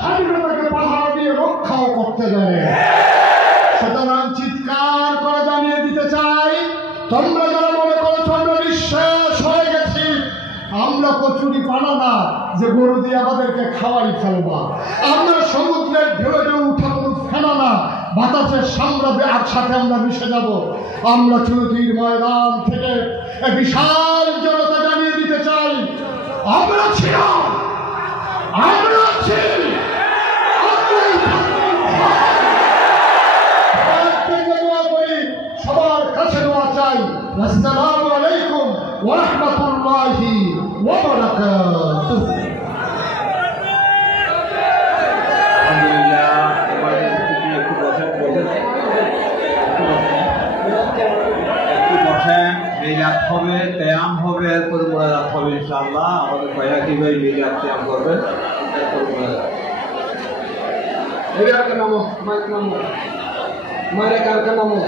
স্বাধীনতাকে পাহাড় দিয়ে রক্ষাও করতে দেয়। সুতরাং চিৎকার করে জানিয়ে দিতে চাই, তোমরা যারা মনে করছো আমরা নিঃশেষ হয়ে গেছি, আমরা কচুরি পানা না যে গরু দিয়ে আমাদেরকে খাওয়াই ফেলবা। আমরা সমুদ্রের ঢেউ ঢেউ উঠা কোনো ফেনা না, বাতাসের সাথে আমরা মিশে যাব। আমরা চুরুতির ময়দান থেকে বিশাল জনতা জানিয়ে দিতে চাই, আমরা ছিলাম, আমরা আছি, সবার কাছে দোয়া চাই। আসসালামু আলাইকুম ওয়া রাহমাতুল্লাহি ওয়া বারাকাতুহু। মিলাদ হবে, ক্যাম্প হবে, এরপরে মোনাজাত হবে ইনশাআল্লাহ। আমাদের ভাইয়াকি ভাই মিলাদ ক্যাম্প করবেন, এরপরে মোনাজাত। নামো মাইক নামো মাইরে কারকে নামো।